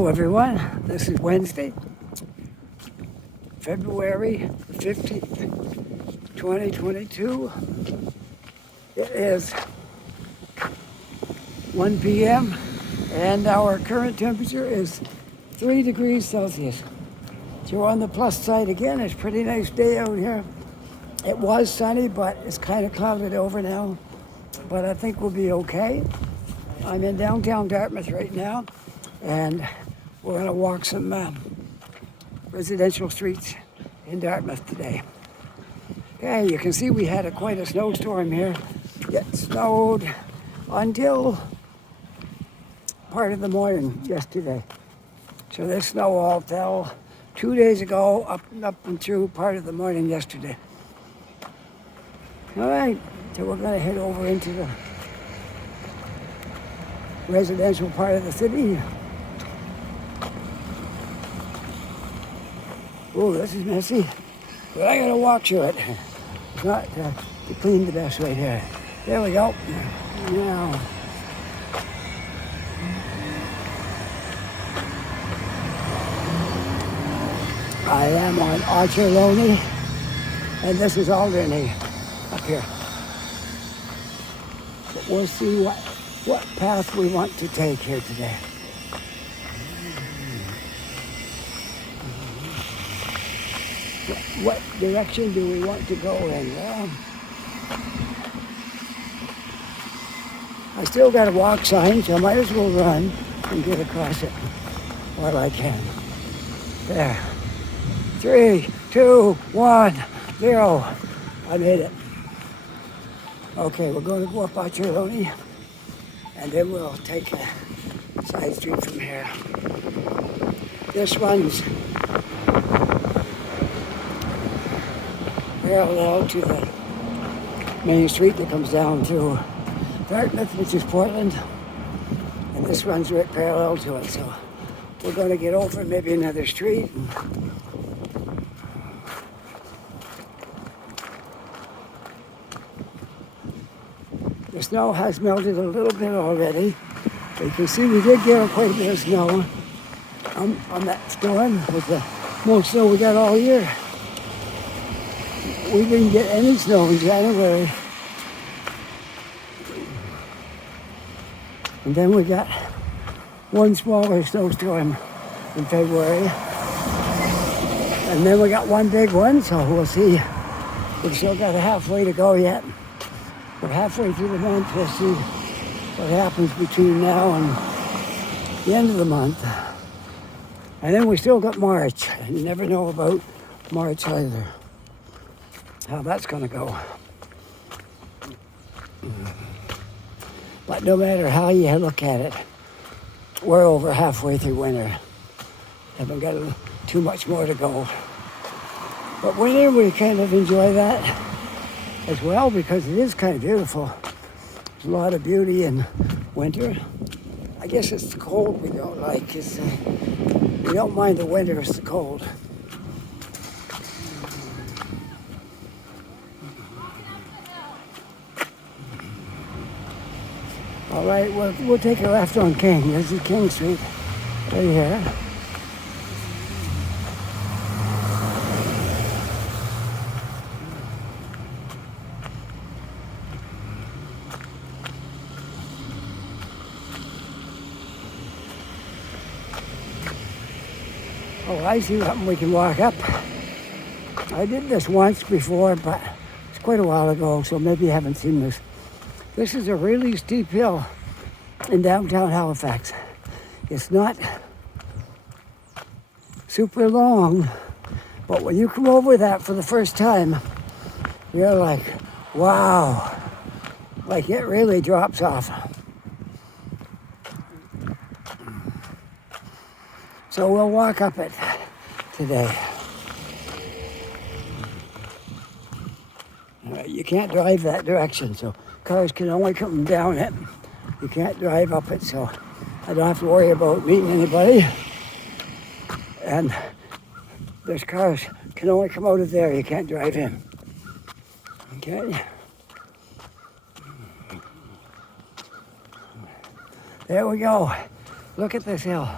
Hello everyone, this is Wednesday, February 15th, 2022. It is 1 p.m. and our current temperature is 3 degrees Celsius. So we're on the plus side again. It's a pretty nice day out here. It was sunny, but it's kind of clouded over now. But I think we'll be okay. I'm in downtown Dartmouth right now, and we're going to walk some residential streets in Dartmouth today. Okay, you can see we had quite a snowstorm here. It snowed until part of the morning yesterday. So this snow all fell 2 days ago, up and through part of the morning yesterday. All right, so we're going to head over into the residential part of the city. Oh, this is messy, but I gotta walk through it. It's not to clean the best right here. There we go. Now, I am on Archer and this is Alderney up here. But we'll see what path we want to take here today. What direction do we want to go in? Well, I still got a walk sign, so I might as well run and get across it while I can. There. 3, 2, 1, 0. I made it. Okay, we're going to go up Archer and then we'll take a side street from here. This runs parallel to the main street that comes down to Dartmouth, which is Portland, and this runs right parallel to it. So we're going to get over maybe another street. The snow has melted a little bit already. You can see we did get quite a bit of snow on that storm with the most snow we got all year. We didn't get any snow in January. And then we got one smaller snowstorm in February. And then we got one big one, so we'll see. We've still got a halfway to go yet. We're halfway through the month. We'll see what happens between now and the end of the month. And then we still got March. You never know about March either. How that's going to go. But no matter how you look at it, we're over halfway through winter. Haven't got too much more to go. But winter, we kind of enjoy that as well because it is kind of beautiful. There's a lot of beauty in winter. I guess it's the cold we don't like. We don't mind the winter, it's the cold. All right, we'll take a left on King. This is King Street, right here. Oh, I see something we can walk up. I did this once before, but it's quite a while ago, so maybe you haven't seen this. This is a really steep hill in downtown Halifax. It's not super long, but when you come over that for the first time, you're like, wow, like it really drops off. So we'll walk up it today. You can't drive that direction, so cars can only come down it. You can't drive up it, so I don't have to worry about meeting anybody. And there's cars can only come out of there. You can't drive in. Okay. There we go. Look at this hill.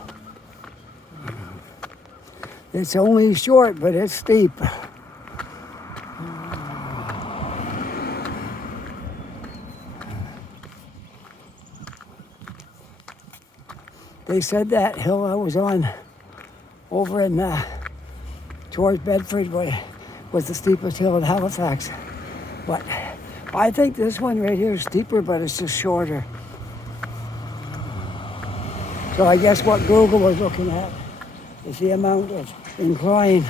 It's only short, but it's steep. They said that hill I was on over in towards Bedford was the steepest hill in Halifax. But I think this one right here is steeper, but it's just shorter. So I guess what Google was looking at is the amount of incline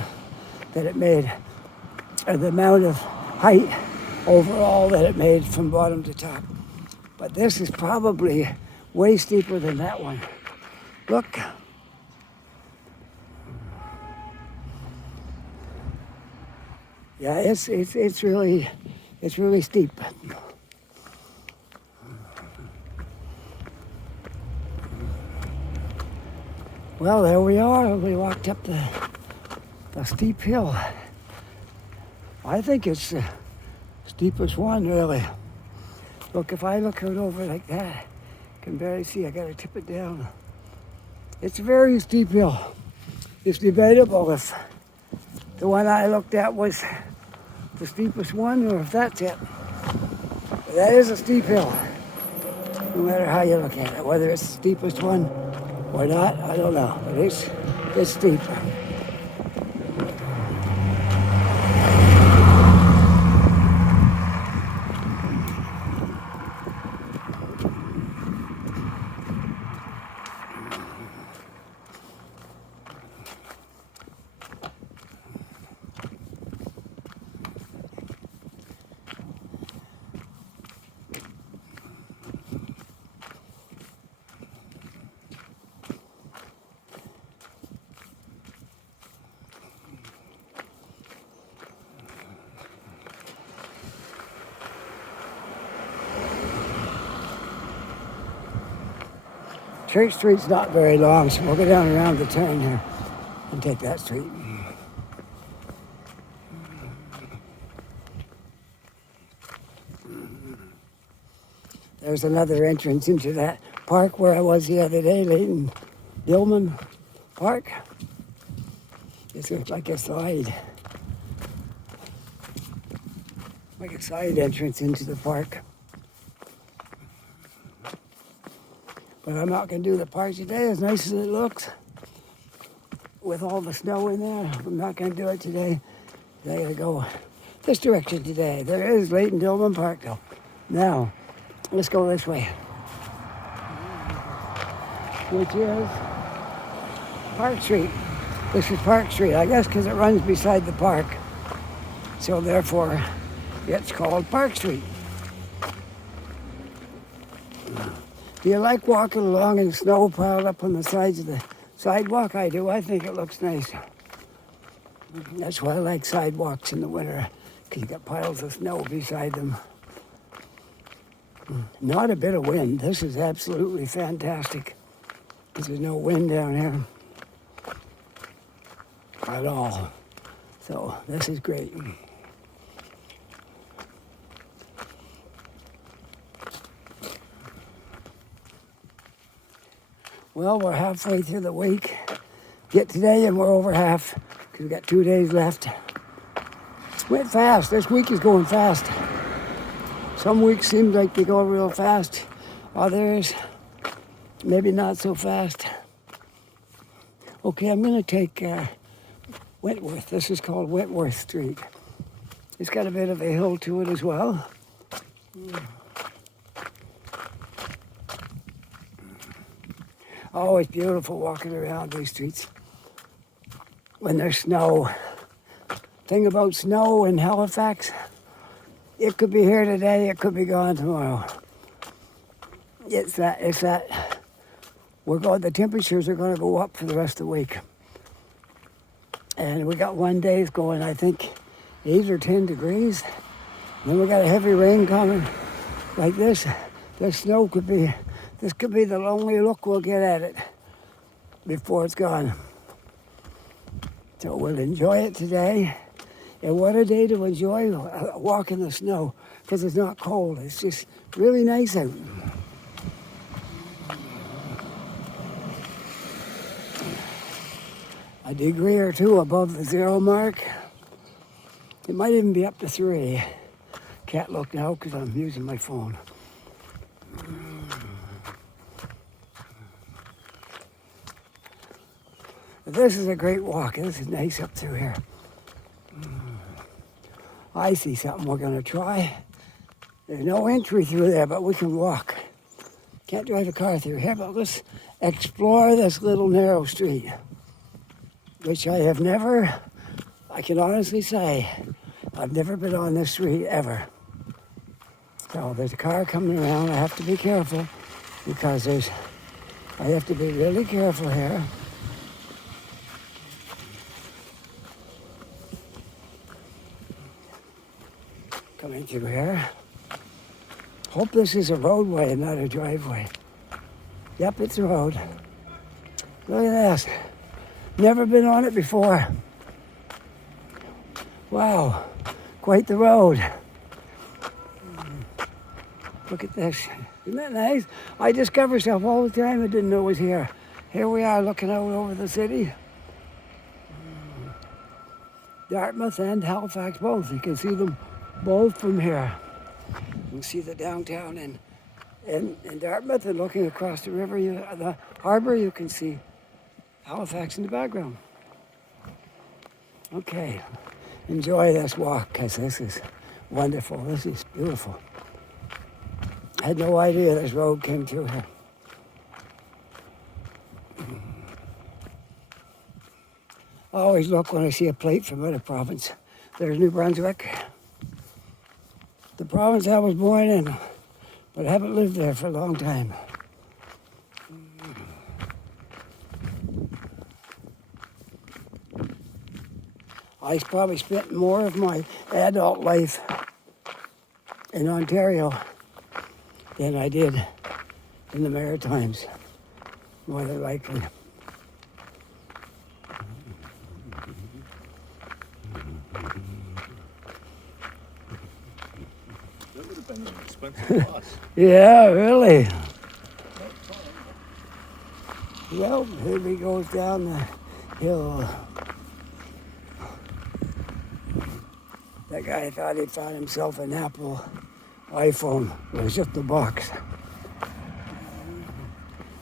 that it made, or the amount of height overall that it made from bottom to top. But this is probably way steeper than that one. Look. Yeah, it's really steep. Well, there we are. We walked up the steep hill. I think it's the steepest one, really. Look, if I look out over like that, I can barely see. I gotta tip it down. It's a very steep hill. It's debatable if the one I looked at was the steepest one or if that's it. But that is a steep hill, no matter how you look at it. Whether it's the steepest one or not, I don't know. But it's steep. Church Street's not very long, so we'll go down around the turn here and take that street. There's another entrance into that park where I was the other day, Leighton Dillman Park. It's like a side entrance into the park. But I'm not going to do the park today, as nice as it looks, with all the snow in there. I'm not going to do it today. I got to go this direction today. There is Leighton Dillman Park, though. Now, let's go this way, which is Park Street. This is Park Street, I guess, because it runs beside the park. So therefore, it's called Park Street. Do you like walking along in snow piled up on the sides of the sidewalk? I do. I think it looks nice. That's why I like sidewalks in the winter, because you got piles of snow beside them. Not a bit of wind. This is absolutely fantastic, because there's no wind down here at all. So this is great. Well, we're halfway through the week. Yet today, and we're over half, because we've got 2 days left. It went fast. This week is going fast. Some weeks seem like they go real fast. Others, maybe not so fast. Okay, I'm going to take Wentworth. This is called Wentworth Street. It's got a bit of a hill to it as well. Always beautiful walking around these streets when there's snow. Thing about snow in Halifax, it could be here today, it could be gone tomorrow. It's that the temperatures are going to go up for the rest of the week. And we got 1 day going, I think, 8 or 10 degrees. And then we got a heavy rain coming like this. This could be the lonely look we'll get at it before it's gone. So we'll enjoy it today. And what a day to enjoy walking the snow, because it's not cold. It's just really nice out. a degree or two above the 0 mark. It might even be up to 3. Can't look now because I'm using my phone. This is a great walk. This is nice up through here. I see something we're going to try. There's no entry through there, but we can walk. Can't drive a car through here, but let's explore this little narrow street, which I can honestly say, I've never been on this street ever. So there's a car coming around. I have to be careful because I have to be really careful here. Coming through here. Hope this is a roadway and not a driveway. Yep, it's a road. Look at this. Never been on it before. Wow, quite the road. Look at this. Isn't that nice? I discover stuff all the time I didn't know was here. Here we are looking out over the city. Dartmouth and Halifax both. You can see them both from here. You can see the downtown in Dartmouth, and looking across the river, the harbor, you can see Halifax in the background. Okay, enjoy this walk because this is wonderful. This is beautiful. I had no idea this road came through here. I always look when I see a plate from another province. There's New Brunswick, the province I was born in, but I haven't lived there for a long time. I probably spent more of my adult life in Ontario than I did in the Maritimes, more than likely. That would have been an expensive bus. Yeah, really. Well, here he goes down the hill. That guy thought he found himself an Apple iPhone. It was just a box.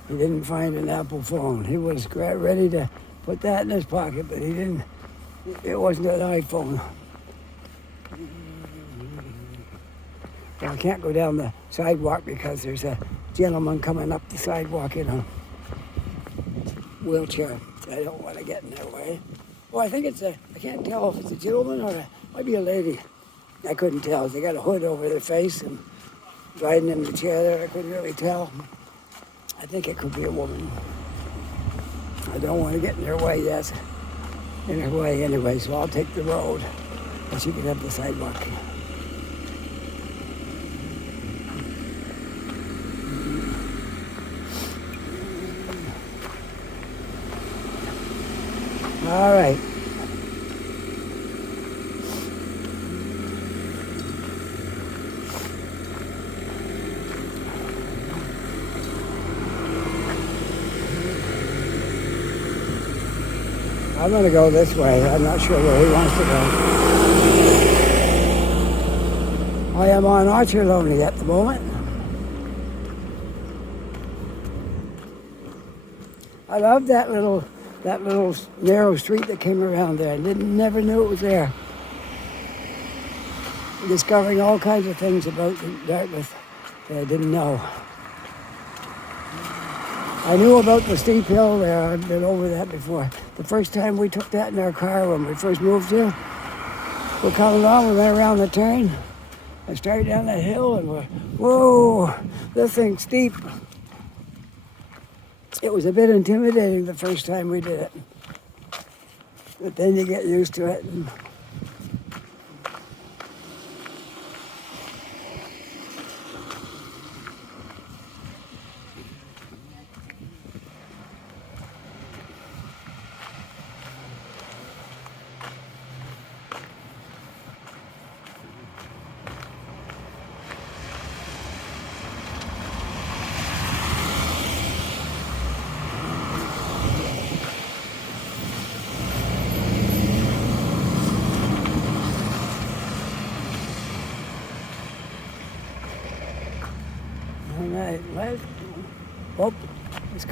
He didn't find an Apple phone. He was ready to put that in his pocket, but he didn't. It wasn't an iPhone. Well, I can't go down the sidewalk because there's a gentleman coming up the sidewalk in a wheelchair. I don't want to get in their way. Well, I think I can't tell if it's a gentleman or might be a lady. I couldn't tell. They got a hood over their face and riding in the chair there. I couldn't really tell. I think it could be a woman. I don't want to get in their way, yes. In their way anyway, so I'll take the road. But you can have the sidewalk. All right. I'm going to go this way. I'm not sure where he wants to go. I am on Archerloney at the moment. I love that little narrow street that came around there. I never knew it was there. Discovering all kinds of things about Dartmouth that I didn't know. I knew about the steep hill there. I've been over that before. The first time we took that in our car when we first moved here, we're coming along, we went around the turn and started down that hill and we're, whoa, this thing's steep. It was a bit intimidating the first time we did it. But then you get used to it.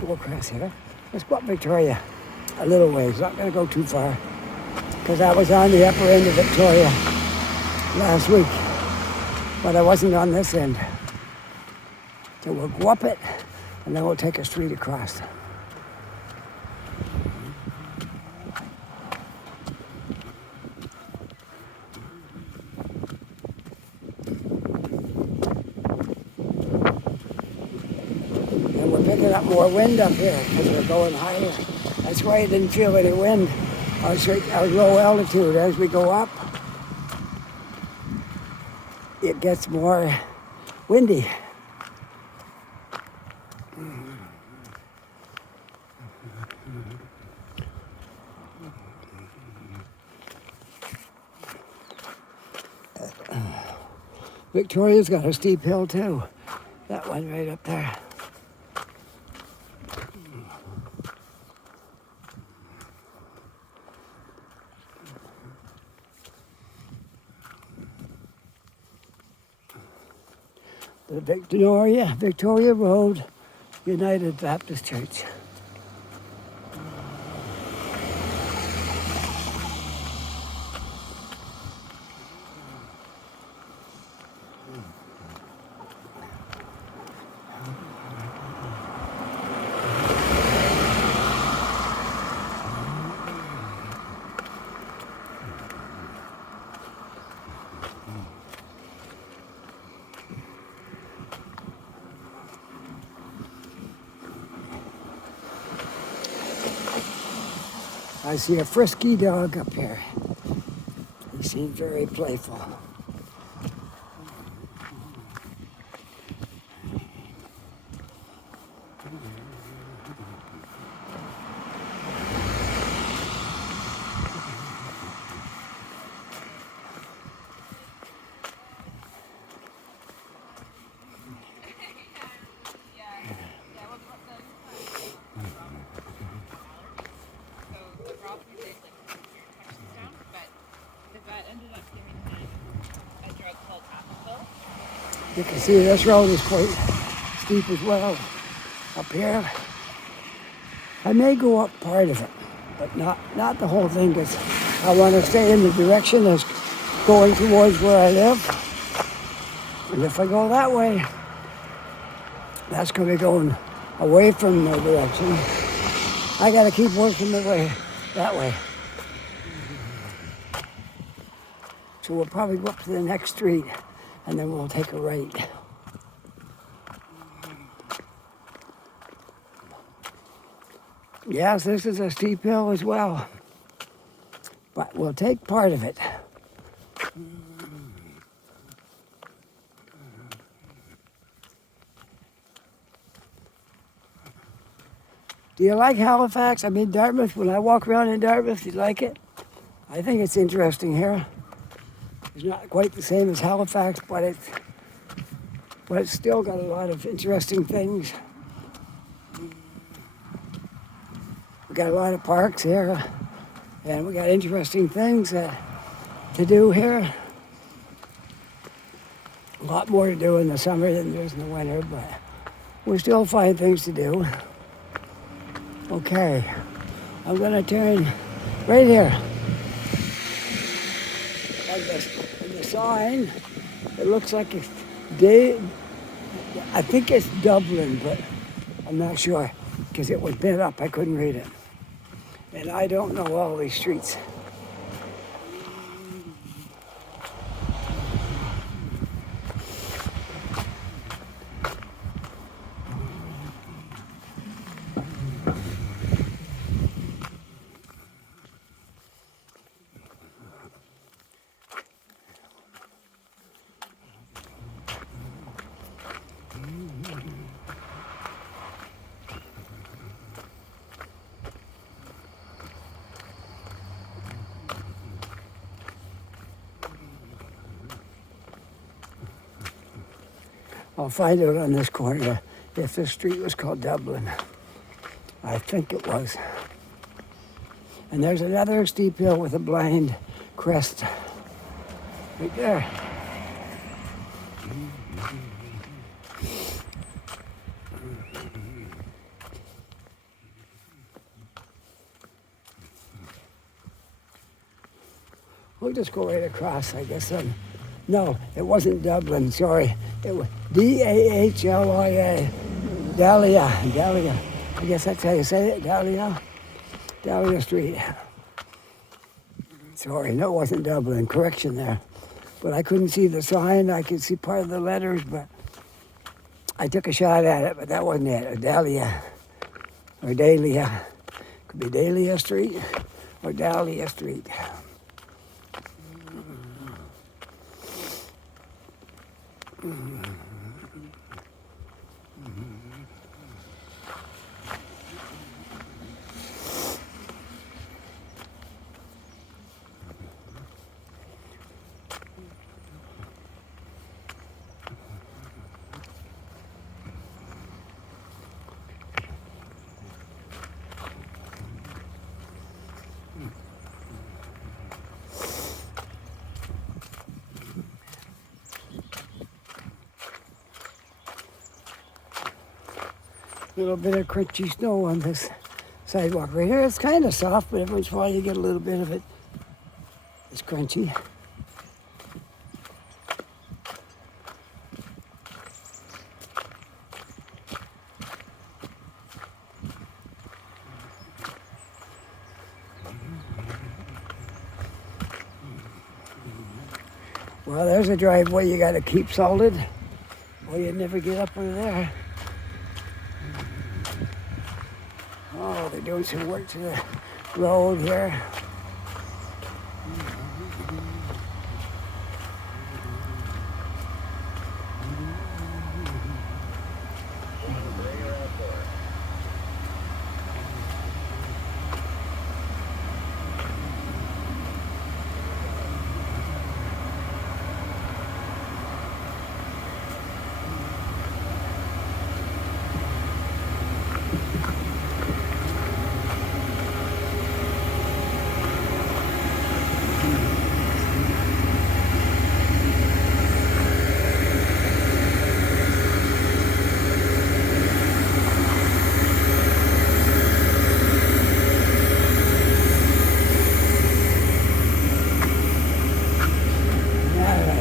go across here. Let's go up Victoria a little ways. Not going to go too far because I was on the upper end of Victoria last week, but I wasn't on this end. So we'll go up it, and then we'll take a street across. And we're picking up more wind up here because we're going higher. That's why I didn't feel any wind. I was low altitude. As we go up, it gets more windy. Victoria's got a steep hill too. That one right up there. The Victoria Road United Baptist Church. I see a frisky dog up here. He seems very playful. You can see this road is quite steep as well up here. I may go up part of it, but not the whole thing, because I want to stay in the direction that's going towards where I live. And if I go that way, that's going to be going away from my direction. I got to keep working my way that way. So we'll probably go up to the next street, and then we'll take a right. Yes, this is a steep hill as well, but we'll take part of it. Do you like Halifax? I mean, Dartmouth, when I walk around in Dartmouth, do you like it? I think it's interesting here. It's not quite the same as Halifax, but it's still got a lot of interesting things. We got a lot of parks here, and we got interesting things to do here. A lot more to do in the summer than there is in the winter, but we still find things to do. Okay, I'm gonna turn right here. And the sign, it looks like it's I think it's Dublin, but I'm not sure because it was bent up. I couldn't read it. And I don't know all these streets. I'll find out on this corner if this street was called Dublin. I think it was. And there's another steep hill with a blind crest right there. We'll just go right across, I guess. No, it wasn't Dublin, sorry. It was Dahlia. Dahlia. I guess that's how you say it, Dahlia Street. Sorry, no, it wasn't Dublin. Correction there. But I couldn't see the sign. I could see part of the letters, but I took a shot at it, but that wasn't it. Dahlia. Or Dahlia. Could be Dahlia Street or Dahlia Street. A little bit of crunchy snow on this sidewalk right here. It's kind of soft, but every once in a while you get a little bit of it. It's crunchy. Well, there's a driveway you got to keep salted, or you'd never get up over there. Oh, they're doing some work to the road here.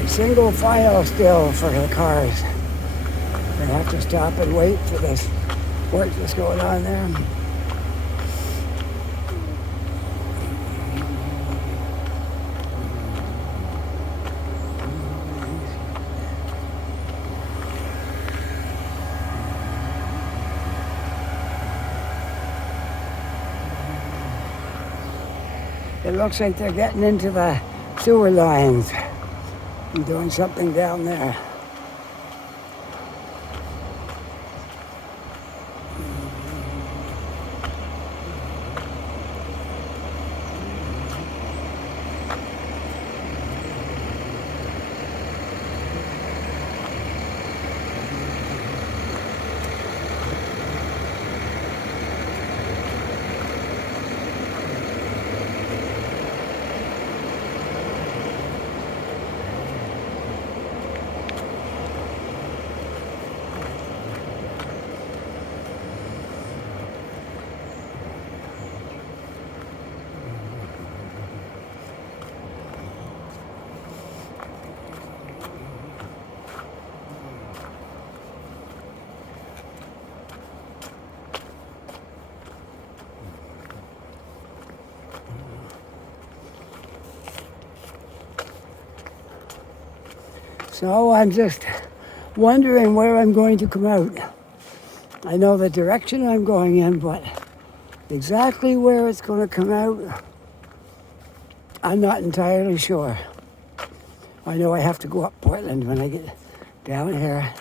Single file still for the cars. They have to stop and wait for this work that's going on there. It looks like they're getting into the sewer lines. I'm doing something down there. So I'm just wondering where I'm going to come out. I know the direction I'm going in, but exactly where it's going to come out, I'm not entirely sure. I know I have to go up Portland when I get down here.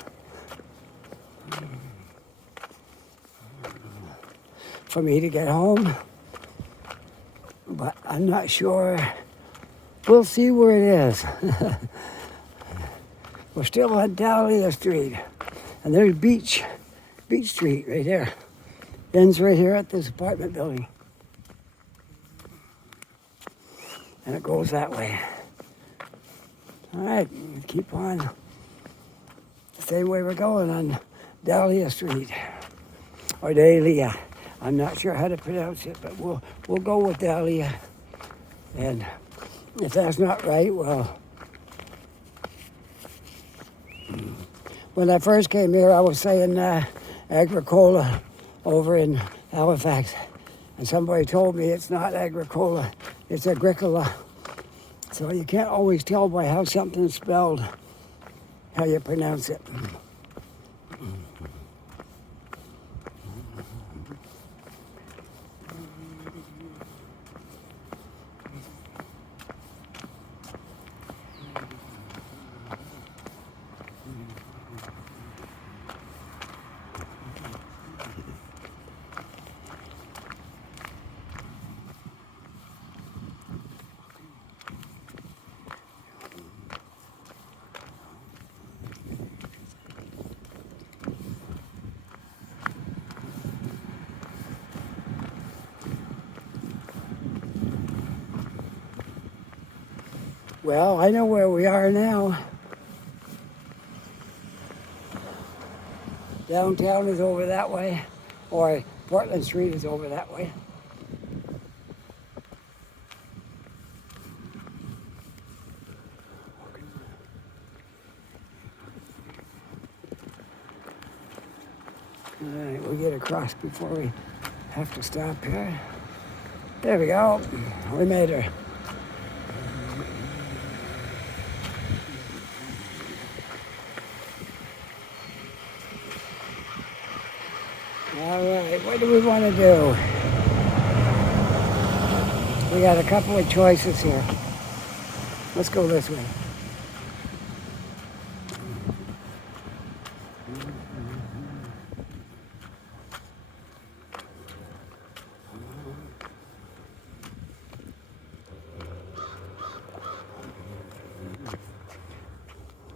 For me to get home, but I'm not sure. We'll see where it is. We're still on Dahlia Street, and there's Beach Street right there. Ends right here at this apartment building. And it goes that way. All right, keep on the same way we're going on Dahlia Street, or Dahlia. I'm not sure how to pronounce it, but we'll go with Dahlia. And If that's not right, well, when I first came here, I was saying Agricola over in Halifax. And somebody told me it's not Agricola, it's Agricola. So you can't always tell by how something's spelled how you pronounce it. Well, I know where we are now. Downtown is over that way, or Portland Street is over that way. All right, we'll get across before we have to stop here. There we go. We made her. All right, what do we want to do? We got a couple of choices here. Let's go this way.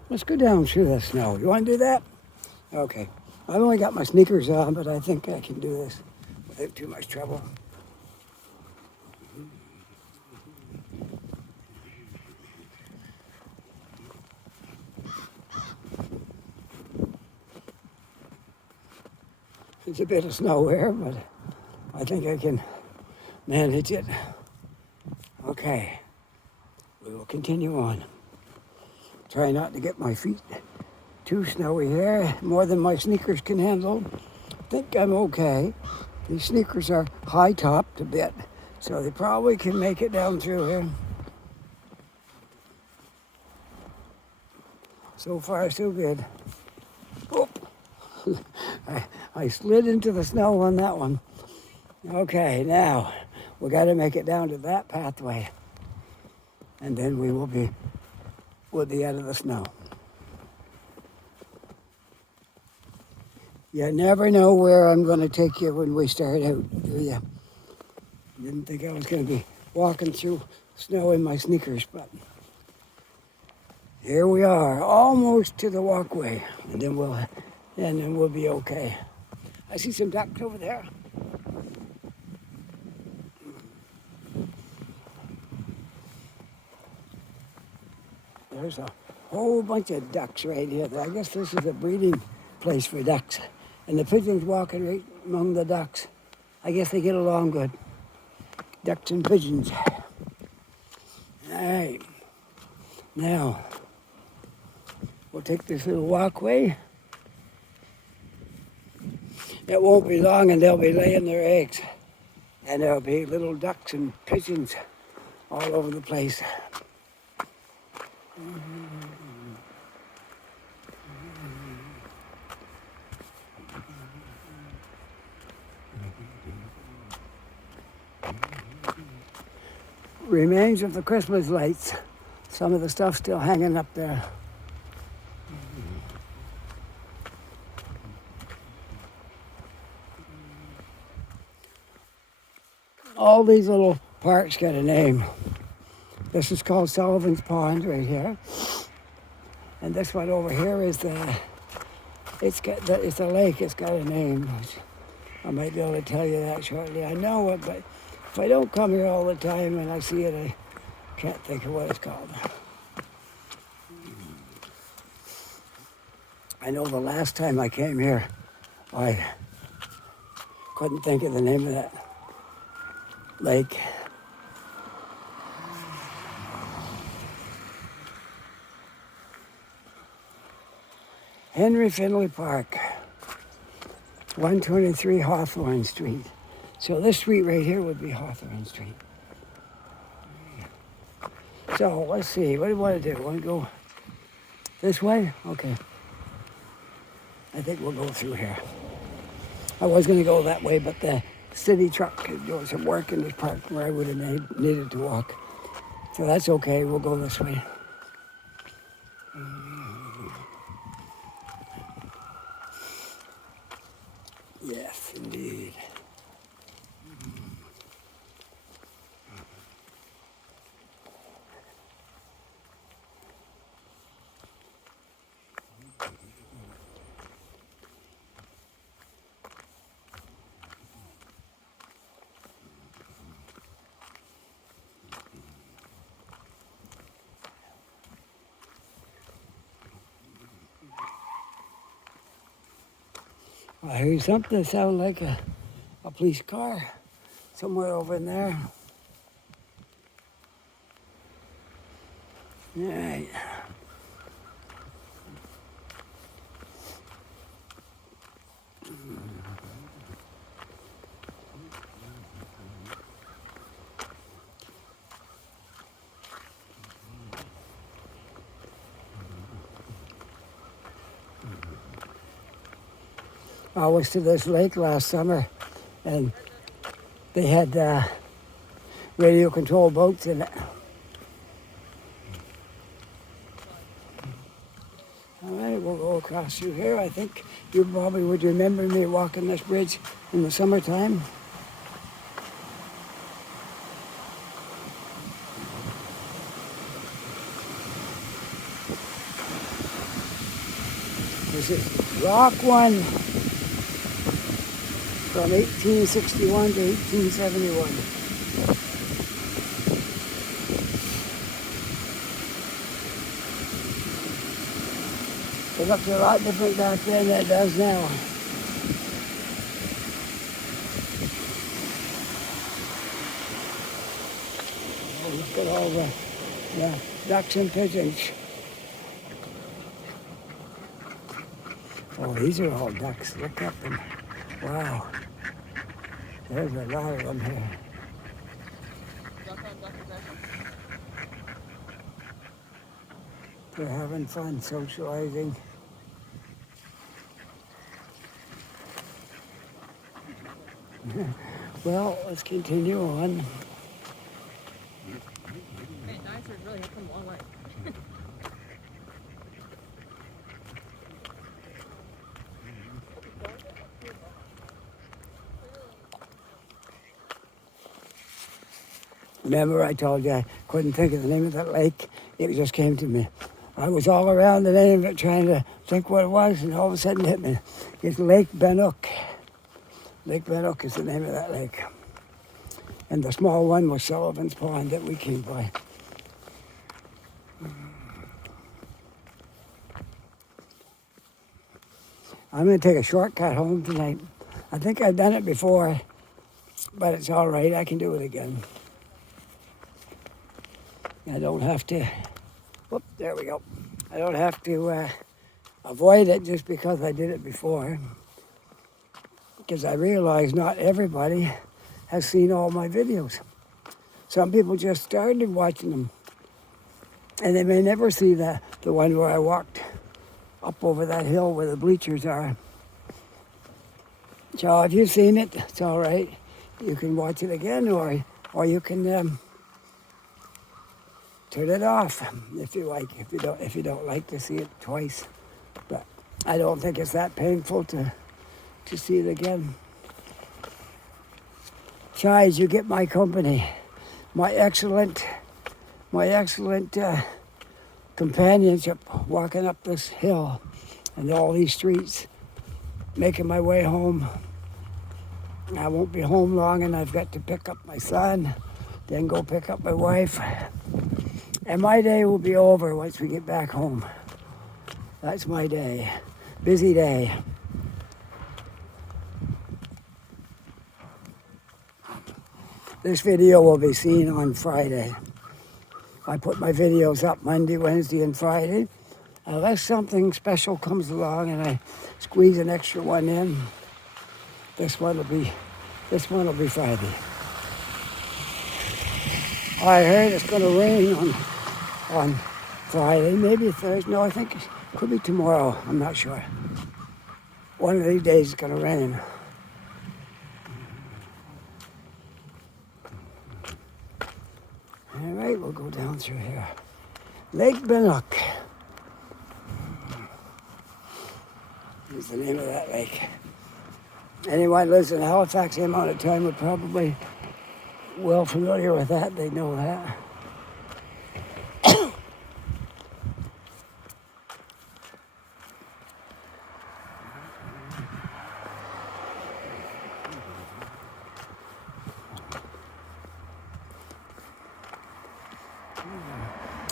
Let's go down through the snow. You want to do that? Okay. I've only got my sneakers on, but I think I can do this without too much trouble. There's a bit of snow here, but I think I can manage it. Okay. We will continue on. Try not to get my feet too snowy here, more than my sneakers can handle. I think I'm okay. These sneakers are high-topped a bit, so they probably can make it down through here. So far, so good. Oh, I slid into the snow on that one. Okay, now we got to make it down to that pathway, and then we'll be out of the snow. You never know where I'm going to take you when we start out, do you? Didn't think I was going to be walking through snow in my sneakers, but here we are, almost to the walkway, and then we'll be okay. I see some ducks over there. There's a whole bunch of ducks right here. I guess this is a breeding place for ducks. And the pigeons walking right among the ducks. I guess they get along good. Ducks and pigeons. All right. Now, we'll take this little walkway. It won't be long and they'll be laying their eggs. And there'll be little ducks and pigeons all over the place. Remains of the Christmas lights. Some of the stuff still hanging up there. All these little parks got a name. This is called Sullivan's Pond right here. And this one over here is it's a lake, it's got a name. I might be able to tell you that shortly. I know it, but if I don't come here all the time and I see it, I can't think of what it's called. I know the last time I came here, I couldn't think of the name of that lake. Henry Finley Park, 123 Hawthorne Street. So this street right here would be Hawthorne Street. So let's see, what do you want to do? Want to go this way? Okay. I think we'll go through here. I was going to go that way, but the city truck is doing some work in this park where I would have needed to walk. So that's okay, we'll go this way. Yes, indeed. I heard something that sounded like a police car somewhere over in there. All right. I was to this lake last summer, and they had radio control boats in it. All right, we'll go across through here. I think you probably would remember me walking this bridge in the summertime. This is Rock 1 from 1861 to 1871. It looks a lot different back then than it does now. Oh, look at all the ducks and pigeons. Oh, these are all ducks. Look at them. Wow. There's a lot of them here. They're having fun socializing. Well, let's continue on. Man, dinosaurs really have come a long way. Remember I told you I couldn't think of the name of that lake? It just came to me. I was all around the name of it trying to think what it was, and all of a sudden it hit me. It's Lake Bannock. Lake Bannock is the name of that lake. And the small one was Sullivan's Pond that we came by. I'm going to take a shortcut home tonight. I think I've done it before, but it's all right. I can do it again. I don't have to, whoop, there we go. I don't have to avoid it just because I did it before. Because I realize not everybody has seen all my videos. Some people just started watching them. And they may never see the one where I walked up over that hill where the bleachers are. So if you've seen it, it's all right. You can watch it again, or you can turn it off if you like. If you don't like to see it twice, but I don't think it's that painful to see it again. Besides, you get my company, my excellent companionship walking up this hill and all these streets, making my way home. I won't be home long, and I've got to pick up my son, then go pick up my wife. And my day will be over once we get back home. That's my day. Busy day. This video will be seen on Friday. I put my videos up Monday, Wednesday, and Friday. Unless something special comes along and I squeeze an extra one in, this one will be Friday. I heard it's going to rain on Friday, maybe Thursday. No, I think it could be tomorrow. I'm not sure. One of these days it's going to rain. All right, we'll go down through here. Lake Binnock is the name of that lake. Anyone who lives in Halifax the amount of time are probably well familiar with that. They know that.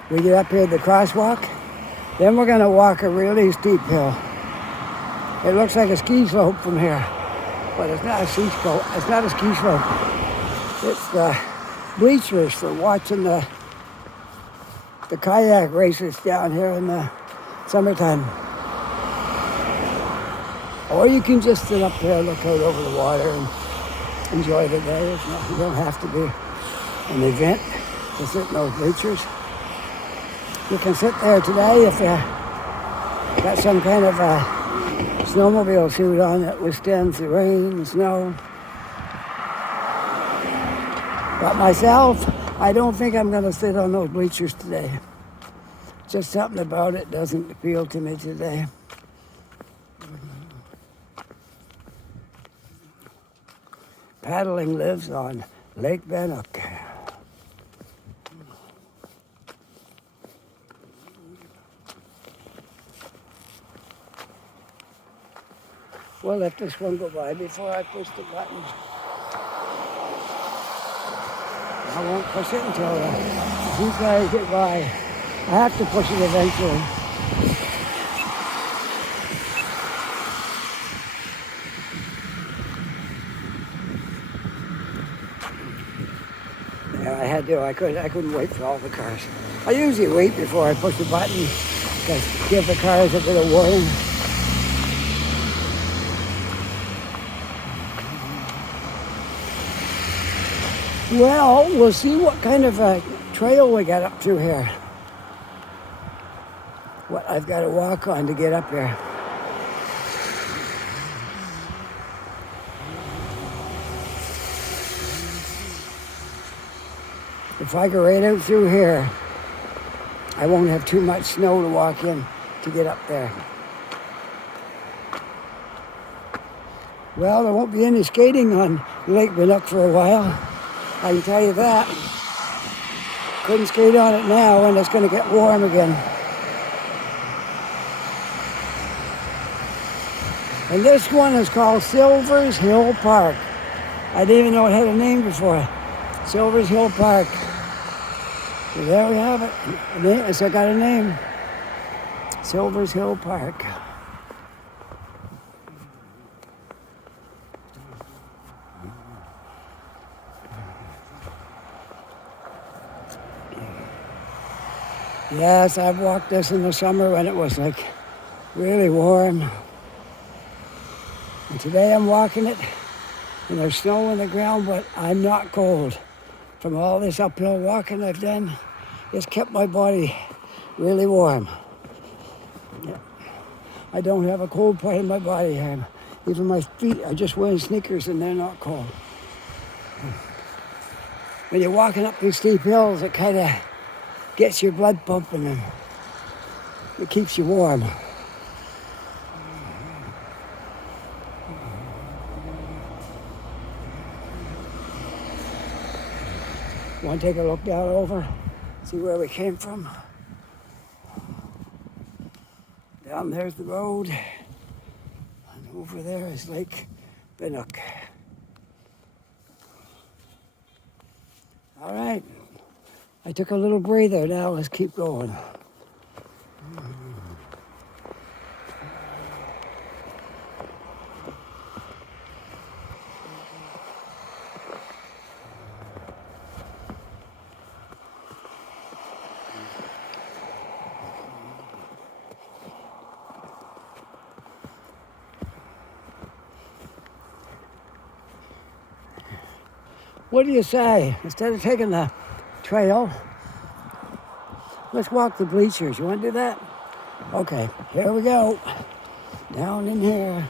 We get up here at the crosswalk, then we're going to walk a really steep hill. It looks like a ski slope from here, but it's not a ski slope. It's not a ski slope. It's the bleachers for watching the kayak races down here in the summertime. Or you can just sit up there, look out over the water, and enjoy the day. You don't have to be an event to sit in those bleachers. You can sit there today if you got some kind of a snowmobile suit on that withstands the rain and snow. But myself, I don't think I'm going to sit on those bleachers today. Just something about it doesn't appeal to me today. Paddling lives on Lake Binnock. We'll let this one go by before I push the button. I won't push it until these guys get by. I have to push it eventually. Yeah, I had to. I couldn't wait for all the cars. I usually wait before I push the button to give the cars a bit of warning. Well, we'll see what kind of a trail we got up through here. What I've got to walk on to get up there. If I go right out through here, I won't have too much snow to walk in to get up there. Well, there won't be any skating on Lake Binnock for a while. I can tell you that. Couldn't skate on it now, and it's going to get warm again. And this one is called Silver's Hill Park. I didn't even know it had a name before. Silver's Hill Park. So there we have it. It's got a name. Silver's Hill Park. Yes, I've walked this in the summer when it was like really warm. And today I'm walking it and there's snow on the ground, but I'm not cold. From all this uphill walking I've done, it's kept my body really warm. Yeah. I don't have a cold part in my body. Even my feet are just wearing sneakers and they're not cold. When you're walking up these steep hills, it kind of gets your blood pumping and it keeps you warm. Want to take a look down over, see where we came from? Down there's the road, and over there is Lake Binnock. All right. I took a little breather, now let's keep going. What do you say? Instead of taking the trail, let's walk the bleachers. You want to do that? Okay, here we go. Down in here,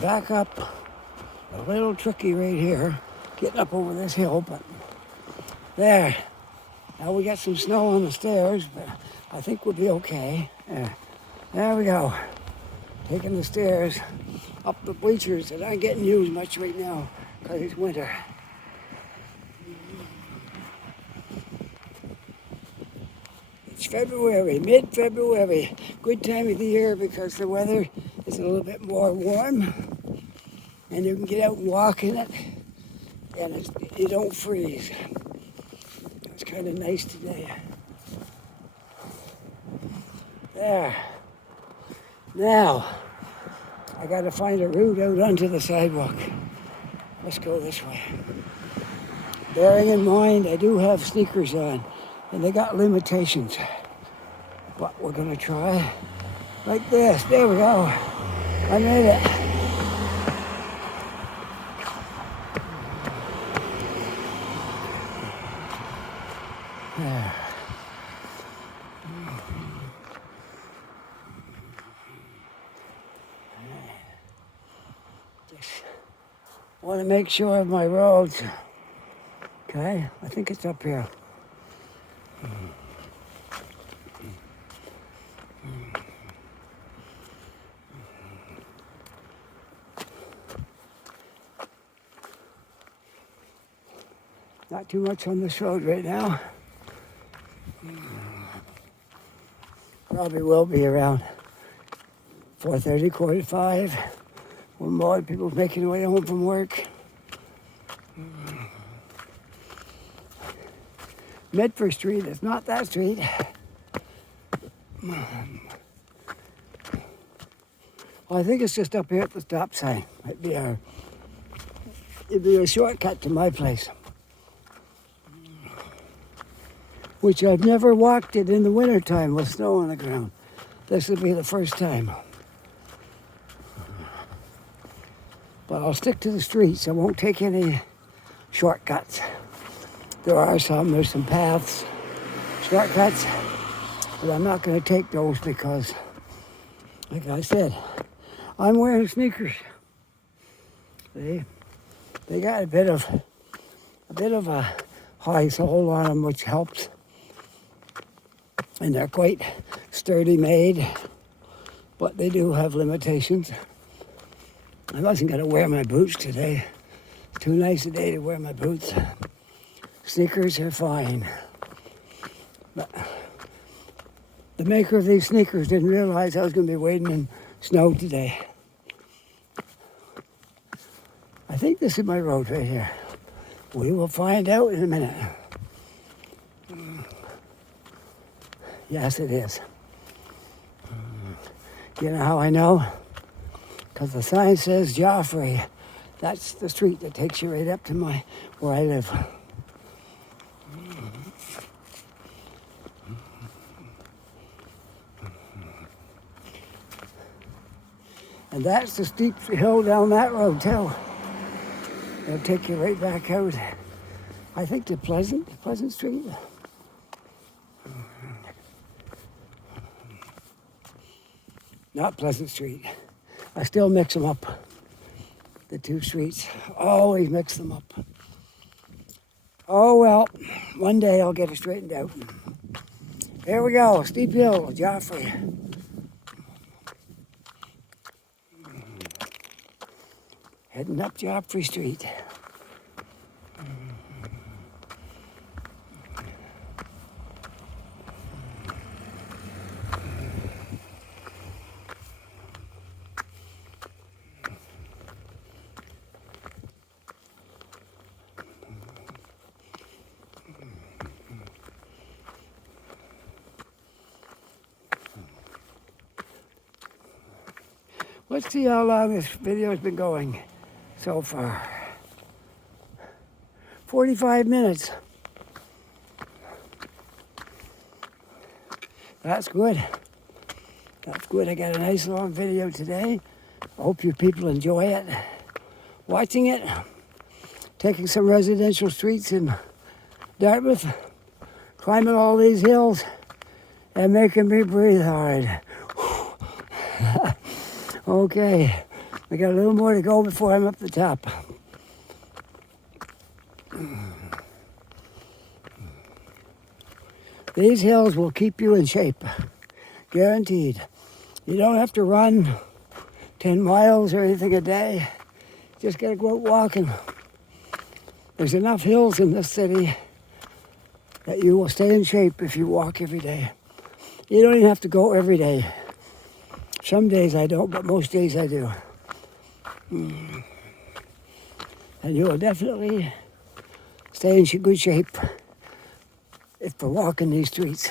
back up. A little tricky right here, getting up over this hill, but there. Now we got some snow on the stairs, but I think we'll be okay. There we go. Taking the stairs up the bleachers that aren't getting used much right now because it's winter. It's February, mid-February. Good time of the year because the weather is a little bit more warm and you can get out and walk in it and you don't freeze. It's kind of nice today. There. Now, I got to find a route out onto the sidewalk. Let's go this way. Bearing in mind, I do have sneakers on, and they got limitations. But we're going to try like this. There we go. I made it. There. Just want to make sure of my roads. Okay, I think it's up here. Not too much on this road right now. Probably will be around 4:30, 4:45. When more people making their way home from work. Medford Street is not that street. Well, I think it's just up here at the stop sign. It'd be a shortcut to my place. Which I've never walked it in the wintertime with snow on the ground. This will be the first time. But I'll stick to the streets. I won't take any shortcuts. There's some paths, shortcuts, but I'm not going to take those because, like I said, I'm wearing sneakers. They got a bit of a high sole on them, which helps. And they're quite sturdy made, but they do have limitations. I wasn't going to wear my boots today. It's too nice a day to wear my boots. Sneakers are fine. But the maker of these sneakers didn't realize I was going to be wading in snow today. I think this is my road right here. We will find out in a minute. Yes, it is. You know how I know? Because the sign says Joffrey. That's the street that takes you right up to where I live. And that's the steep hill down that road too. It'll take you right back out. I think to Pleasant Street. Not Pleasant Street. I still mix them up. The two streets. Always mix them up. Oh well, one day I'll get it straightened out. Here we go, steep hill, Joffrey. Heading up Joffrey Street. Let's see how long this video has been going so far. 45 minutes. That's good. That's good. I got a nice long video today. I hope you people enjoy it. Watching it. taking some residential streets in Dartmouth, climbing all these hills, and making me breathe hard. Okay, we got a little more to go before I'm up the top. These hills will keep you in shape, guaranteed. You don't have to run 10 miles or anything a day. Just gotta go out walking. There's enough hills in this city that you will stay in shape if you walk every day. You don't even have to go every day. Some days I don't, but most days I do. And you will definitely stay in good shape if we're walking these streets.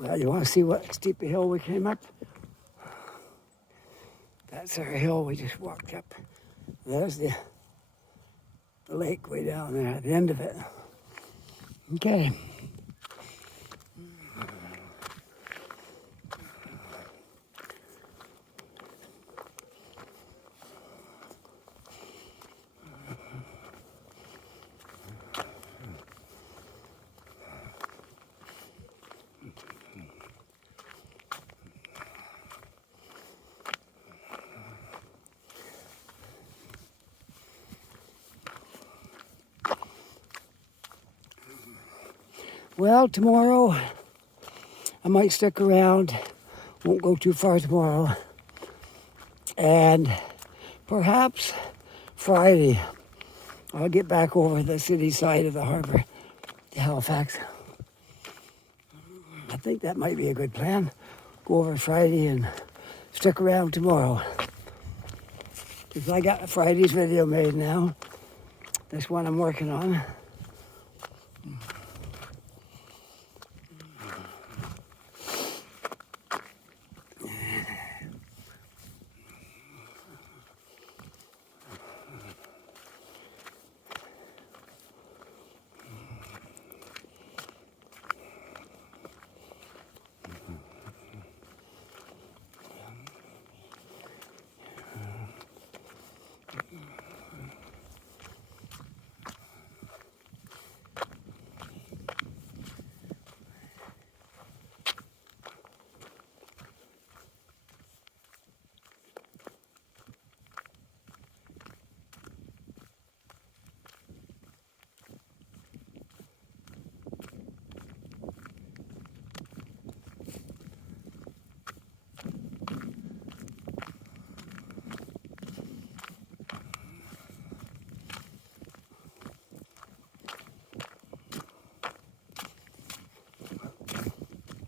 Well, you want to see what steep hill we came up? That's our hill we just walked up. There's the lake way down there at the end of it. Okay. Well, tomorrow I might stick around. Won't go too far tomorrow. And perhaps Friday I'll get back over the city side of the harbor to Halifax. I think that might be a good plan. Go over Friday and stick around tomorrow. Because I got Friday's video made now. This one I'm working on.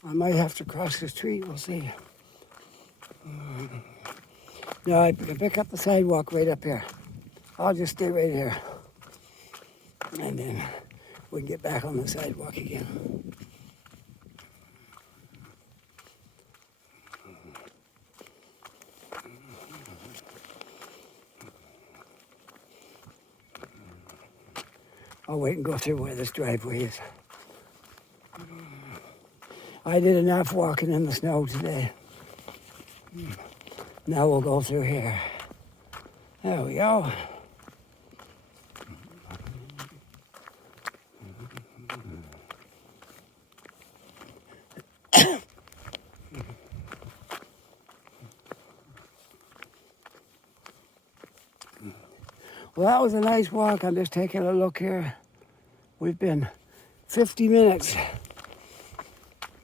I might have to cross the street, we'll see. No, I can pick up the sidewalk right up here. I'll just stay right here. And then we can get back on the sidewalk again. I'll wait and go through where this driveway is. I did enough walking in the snow today. Now we'll go through here. There we go. Well, that was a nice walk. I'm just taking a look here. We've been 50 minutes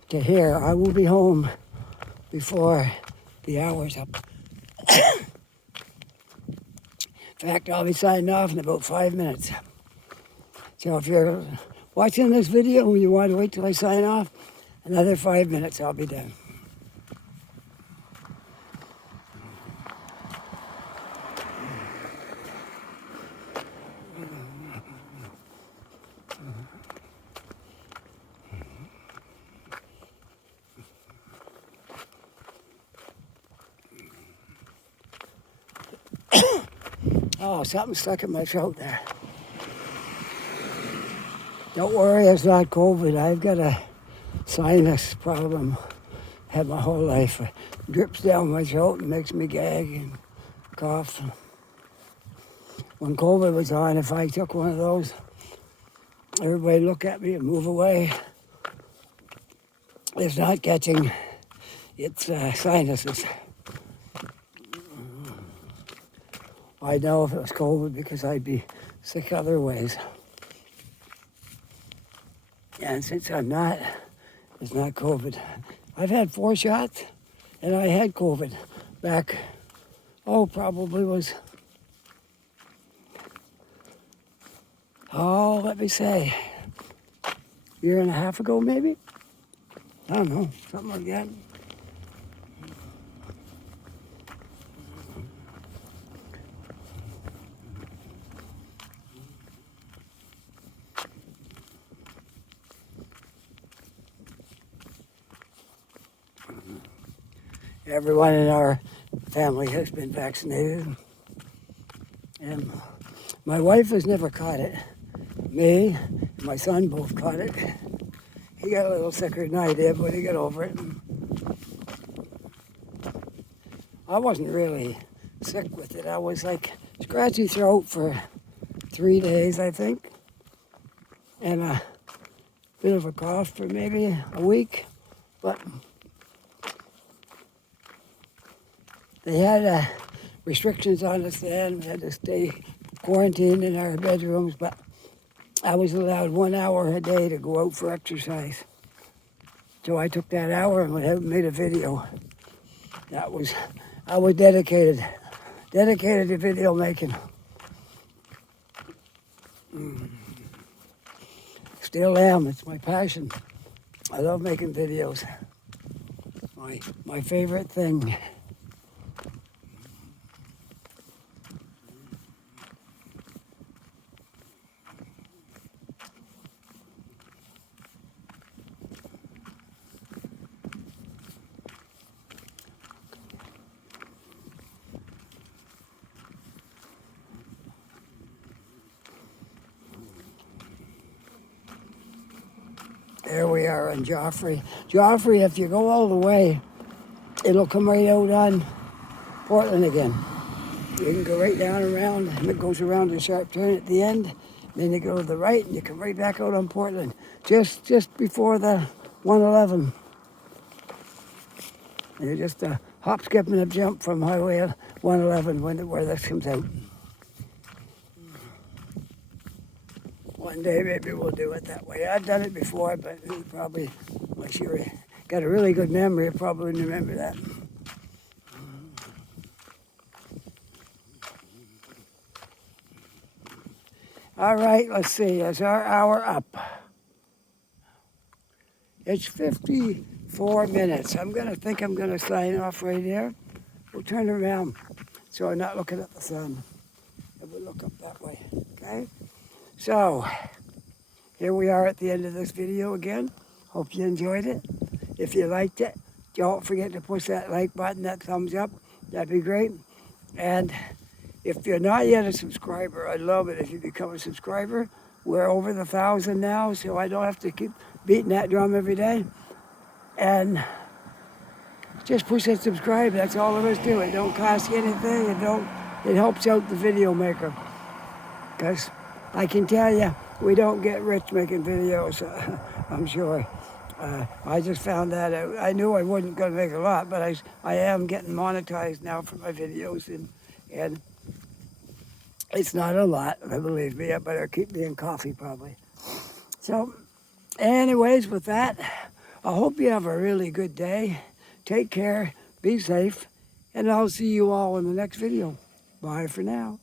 to here. I will be home before the hour's up. In fact, I'll be signing off in about 5 minutes. So if you're watching this video and you want to wait till I sign off, another 5 minutes, I'll be done. Oh, something stuck in my throat there. Don't worry, it's not COVID. I've got a sinus problem. Had my whole life. It drips down my throat and makes me gag and cough. When COVID was on, if I took one of those, everybody look at me and move away. It's not catching, it's sinuses. I know if it was COVID because I'd be sick other ways. And since I'm not, it's not COVID. I've had 4 shots, and I had COVID back, probably was, let me say, a year and a half ago maybe? I don't know, something like that. Everyone in our family has been vaccinated. And my wife has never caught it. Me and my son both caught it. He got a little sicker than I did, but he got over it. I wasn't really sick with it. I was like scratchy throat for 3 days, I think. And a bit of a cough for maybe a week. But they had restrictions on us then. We had to stay quarantined in our bedrooms, but I was allowed 1 hour a day to go out for exercise. So I took that hour and went out and made a video. I was dedicated to video making. Still am, it's my passion. I love making videos. My favorite thing. There we are in Joffrey. Joffrey, if you go all the way, it'll come right out on Portland again. You can go right down around, and it goes around a sharp turn at the end. Then you go to the right, and you come right back out on Portland, just before the 111. You're just a hop, skip, and a jump from Highway 111 where this comes out. One day maybe we'll do it that way. I've done it before, but you probably, unless you got a really good memory, you probably wouldn't remember that. All right, let's see. Is our hour up? It's 54 minutes. I'm going to sign off right here. We'll turn around so I'm not looking at the sun. And we'll look up that way, okay? So, here we are at the end of this video again. Hope you enjoyed it. If you liked it, don't forget to push that like button, that thumbs up. That'd be great. And if you're not yet a subscriber, I'd love it if you become a subscriber. We're over the 1,000 now, so I don't have to keep beating that drum every day. And just push that subscribe. That's all there is to it. It don't cost you anything. It helps out the video maker. Because I can tell you, we don't get rich making videos, I'm sure. I just found that out. I knew I wasn't going to make a lot, but I am getting monetized now for my videos, and it's not a lot, believe me. I better keep me in coffee probably. So, anyways, with that, I hope you have a really good day. Take care, be safe, and I'll see you all in the next video. Bye for now.